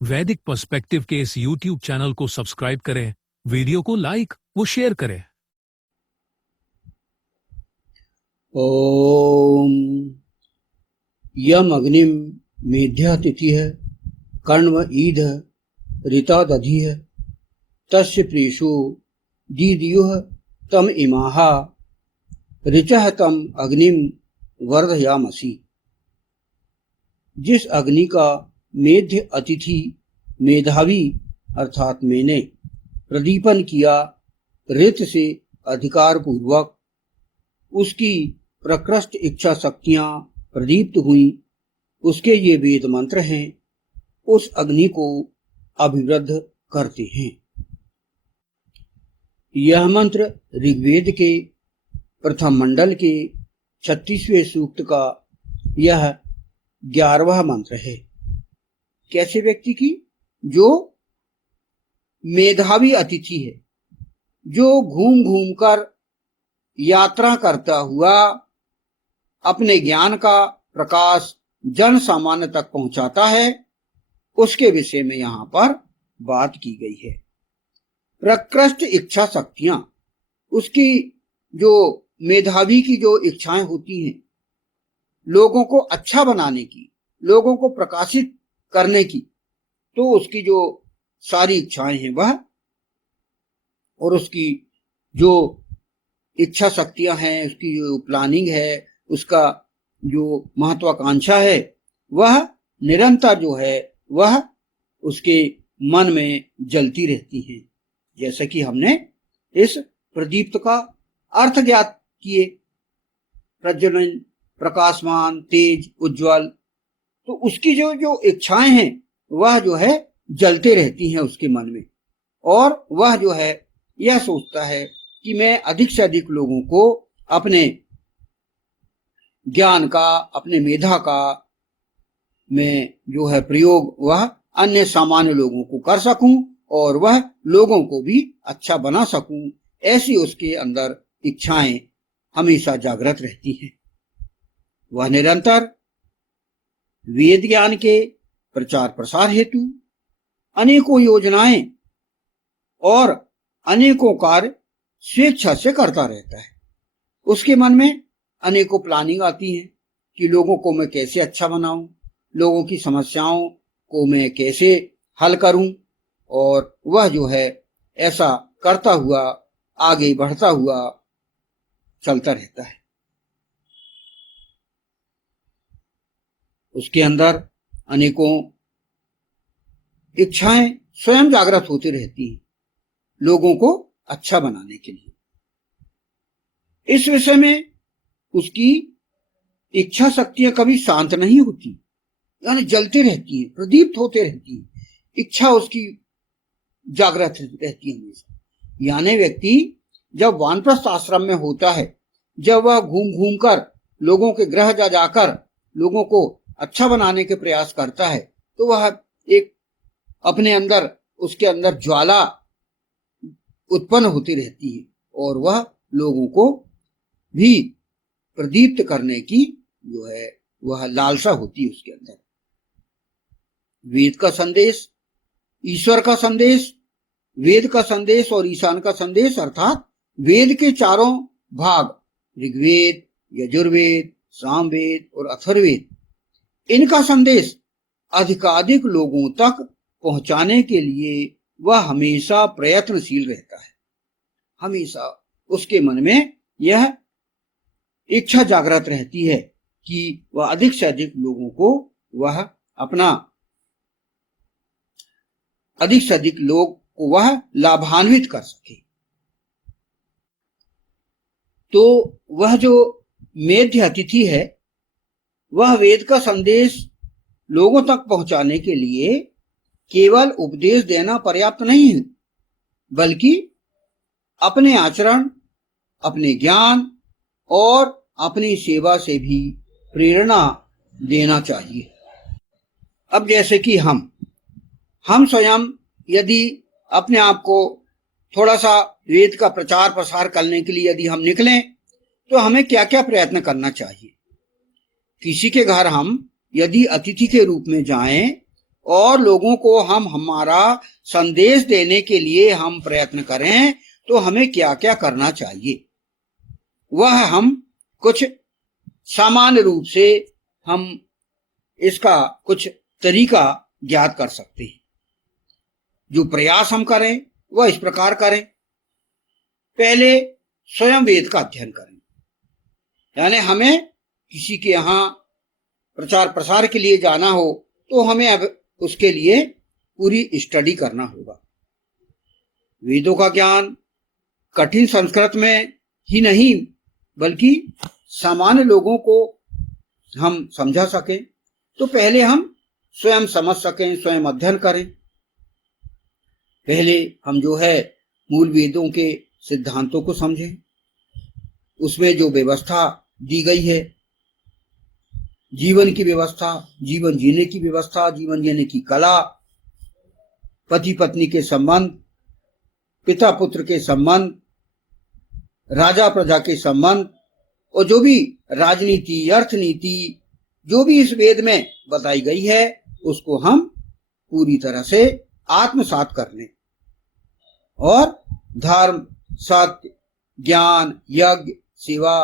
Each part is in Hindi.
वैदिक पर्सपेक्टिव के इस यूट्यूब चैनल को सब्सक्राइब करें, वीडियो को लाइक व शेयर करें। ओम यम अग्निम मेध्या तिथि है कर्णव ईद ऋता दधि है तस्य प्रेषो दीदियुः तम इमाहा ऋचः तम अग्निम वर्धयामसि। जिस अग्नि का मेध्य अतिथि मेधावी अर्थात मैंने प्रदीपन किया ऋत से अधिकार पूर्वक उसकी प्रकृष्ट इच्छा शक्तियां प्रदीप्त हुई, उसके ये वेद मंत्र हैं, उस अग्नि को अभिवृद्ध करते हैं। यह मंत्र ऋग्वेद के प्रथम मंडल के 36वें सूक्त का यह 11वां मंत्र है। कैसे व्यक्ति की? जो मेधावी अतिथि है, जो घूम घूम कर यात्रा करता हुआ अपने ज्ञान का प्रकाश जन सामान्य तक पहुंचाता है, उसके विषय में यहां पर बात की गई है। प्रकृष्ट इच्छा शक्तियां, उसकी जो मेधावी की जो इच्छाएं होती हैं, लोगों को अच्छा बनाने की, लोगों को प्रकाशित करने की, तो उसकी जो सारी इच्छाएं हैं वह, और उसकी जो इच्छा शक्तियां हैं, उसकी जो प्लानिंग है, उसका जो महत्वाकांक्षा है, वह निरंतर जो है वह उसके मन में जलती रहती है। जैसे कि हमने इस प्रदीप्त का अर्थ ज्ञात किए, प्रज्वलन, प्रकाशमान, तेज, उज्जवल, तो उसकी जो जो इच्छाएं हैं वह जो है जलते रहती हैं उसके मन में, और वह जो है यह सोचता है कि मैं अधिक से अधिक लोगों को अपने ज्ञान का, अपने मेधा का मैं जो है प्रयोग वह अन्य सामान्य लोगों को कर सकूं और वह लोगों को भी अच्छा बना सकूं, ऐसी उसके अंदर इच्छाएं हमेशा जागृत रहती हैं। वह निरंतर वेद ज्ञान के प्रचार प्रसार हेतु अनेकों योजनाएं और अनेकों कार्य स्वेच्छा से करता रहता है। उसके मन में अनेकों प्लानिंग आती हैं कि लोगों को मैं कैसे अच्छा बनाऊं, लोगों की समस्याओं को मैं कैसे हल करूं, और वह जो है ऐसा करता हुआ आगे बढ़ता हुआ चलता रहता है। उसके अंदर अनेकों इच्छाएं स्वयं जागृत होती रहती हैं लोगों को अच्छा बनाने के लिए। इस विषय में उसकी इच्छा शक्तियां कभी शांत नहीं होती, यानी जलती रहती है, प्रदीप्त होते रहती है, इच्छा उसकी जागृत रहती है हमेशा। यानी व्यक्ति जब वानप्रस्थ आश्रम में होता है, जब वह घूम घूम कर लोगों के गृह जा जाकर लोगों को अच्छा बनाने के प्रयास करता है, तो वह एक अपने अंदर, उसके अंदर ज्वाला उत्पन्न होती रहती है, और वह लोगों को भी प्रदीप्त करने की जो है वह लालसा होती है उसके अंदर। वेद का संदेश, ईश्वर का संदेश, वेद का संदेश और ईशान का संदेश, अर्थात वेद के चारों भाग, ऋग्वेद, यजुर्वेद, सामवेद और अथर्ववेद, इनका संदेश अधिकाधिक लोगों तक पहुंचाने के लिए वह हमेशा प्रयत्नशील रहता है। हमेशा उसके मन में यह इच्छा जागृत रहती है कि वह अधिक से अधिक लोगों को वह अपना, अधिक से अधिक लोग को वह लाभान्वित कर सके। तो वह जो मेध्य अतिथि है, वह वेद का संदेश लोगों तक पहुंचाने के लिए केवल उपदेश देना पर्याप्त नहीं है, बल्कि अपने आचरण, अपने ज्ञान और अपनी सेवा से भी प्रेरणा देना चाहिए। अब जैसे कि हम स्वयं यदि अपने आप को थोड़ा सा वेद का प्रचार प्रसार करने के लिए यदि हम निकलें, तो हमें क्या क्या प्रयत्न करना चाहिए। किसी के घर हम यदि अतिथि के रूप में जाएं और लोगों को हम हमारा संदेश देने के लिए हम प्रयत्न करें तो हमें क्या क्या करना चाहिए, वह हम कुछ सामान्य रूप से हम इसका कुछ तरीका ज्ञात कर सकते हैं। जो प्रयास हम करें वह इस प्रकार करें। पहले स्वयं वेद का अध्ययन करें, यानी हमें किसी के यहाँ प्रचार प्रसार के लिए जाना हो तो हमें अब उसके लिए पूरी स्टडी करना होगा। वेदों का ज्ञान कठिन संस्कृत में ही नहीं बल्कि सामान्य लोगों को हम समझा सकें तो पहले हम स्वयं समझ सकें, स्वयं अध्ययन करें। पहले हम जो है मूल वेदों के सिद्धांतों को समझें, उसमें जो व्यवस्था दी गई है, जीवन की व्यवस्था, जीवन जीने की व्यवस्था, जीवन जीने की कला, पति पत्नी के संबंध, पिता पुत्र के संबंध, राजा प्रजा के संबंध और जो भी राजनीति, अर्थनीति जो भी इस वेद में बताई गई है उसको हम पूरी तरह से आत्मसात कर लें और धर्म, सत्य, ज्ञान, यज्ञ, सेवा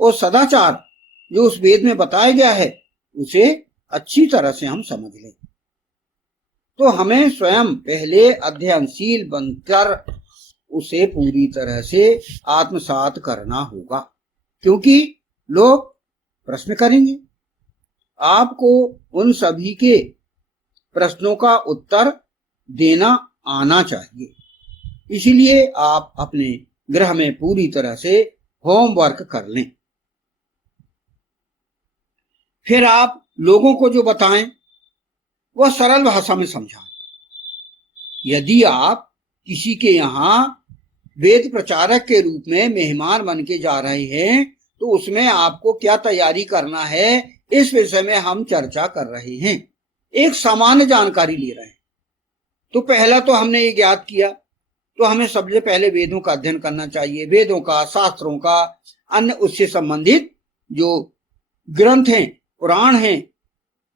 और सदाचार जो उस वेद में बताया गया है उसे अच्छी तरह से हम समझ लें। तो हमें स्वयं पहले अध्ययनशील बनकर उसे पूरी तरह से आत्मसात करना होगा, क्योंकि लोग प्रश्न करेंगे। आपको उन सभी के प्रश्नों का उत्तर देना आना चाहिए। इसलिए आप अपने गृह में पूरी तरह से होमवर्क कर लें। फिर आप लोगों को जो बताएं वह सरल भाषा में समझाएं। यदि आप किसी के यहाँ वेद प्रचारक के रूप में मेहमान बन के जा रहे हैं तो उसमें आपको क्या तैयारी करना है इस विषय में हम चर्चा कर रहे हैं, एक सामान्य जानकारी ले रहे हैं। तो पहला तो हमने ये ज्ञात किया, तो हमें सबसे पहले वेदों का अध्ययन करना चाहिए। वेदों का, शास्त्रों का, अन्य उससे संबंधित जो ग्रंथ हैं, पुराण हैं,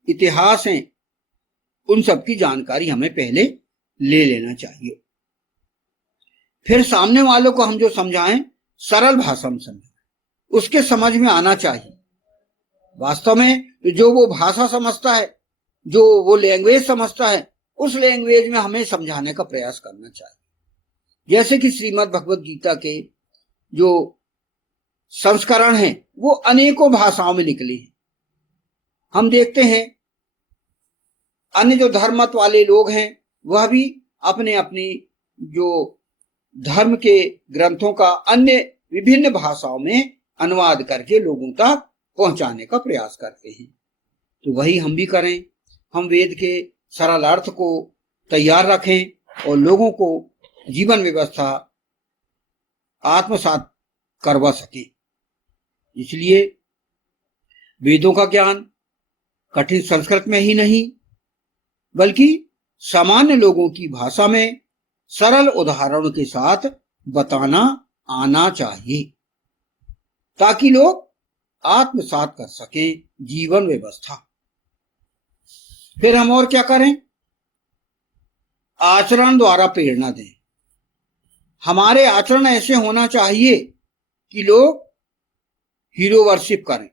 इतिहास हैं, उन सब की जानकारी हमें पहले ले लेना चाहिए। फिर सामने वालों को हम जो समझाएं सरल भाषा में समझाएं, उसके समझ में आना चाहिए। वास्तव में जो वो भाषा समझता है, जो वो लैंग्वेज समझता है, उस लैंग्वेज में हमें समझाने का प्रयास करना चाहिए। जैसे कि श्रीमद् भगवद गीता के जो संस्करण हैं वो अनेकों भाषाओं में निकले हैं। हम देखते हैं अन्य जो धर्ममत वाले लोग हैं वह भी अपने अपनी जो धर्म के ग्रंथों का अन्य विभिन्न भाषाओं में अनुवाद करके लोगों तक पहुंचाने का प्रयास करते हैं। तो वही हम भी करें। हम वेद के सरल अर्थ को तैयार रखें और लोगों को जीवन व्यवस्था आत्मसात करवा सकें। इसलिए वेदों का ज्ञान कठिन संस्कृत में ही नहीं बल्कि सामान्य लोगों की भाषा में सरल उदाहरणों के साथ बताना आना चाहिए ताकि लोग आत्मसात कर सकें जीवन व्यवस्था। फिर हम और क्या करें? आचरण द्वारा प्रेरणा दें। हमारे आचरण ऐसे होना चाहिए कि लोग हीरो वर्शिप करें,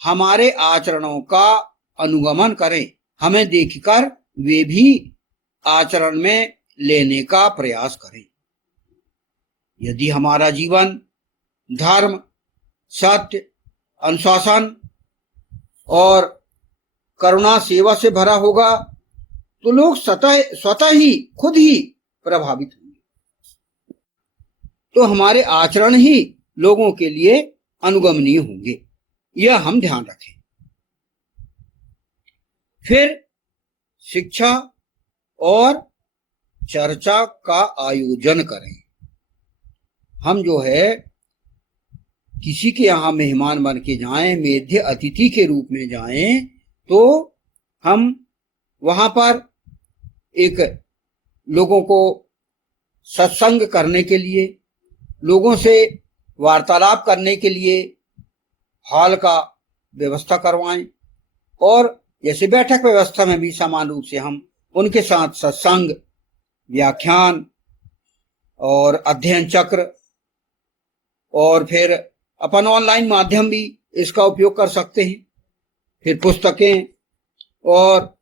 हमारे आचरणों का अनुगमन करें, हमें देखकर वे भी आचरण में लेने का प्रयास करें। यदि हमारा जीवन धर्म, सत्य, अनुशासन और करुणा सेवा से भरा होगा तो लोग स्वतः ही खुद ही प्रभावित होंगे। तो हमारे आचरण ही लोगों के लिए अनुगमनीय होंगे, यह हम ध्यान रखें। फिर शिक्षा और चर्चा का आयोजन करें। हम जो है किसी के यहाँ मेहमान बन के जाएं, मेध्य अतिथि के रूप में जाएं, तो हम वहां पर एक लोगों को सत्संग करने के लिए, लोगों से वार्तालाप करने के लिए हॉल का व्यवस्था करवाएं और जैसे बैठक व्यवस्था में भी समान रूप से हम उनके साथ सत्संग, व्याख्यान और अध्ययन चक्र और फिर अपन ऑनलाइन माध्यम भी इसका उपयोग कर सकते हैं। फिर पुस्तकें और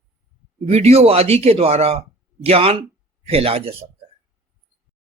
वीडियो आदि के द्वारा ज्ञान फैलाया जा सकता है।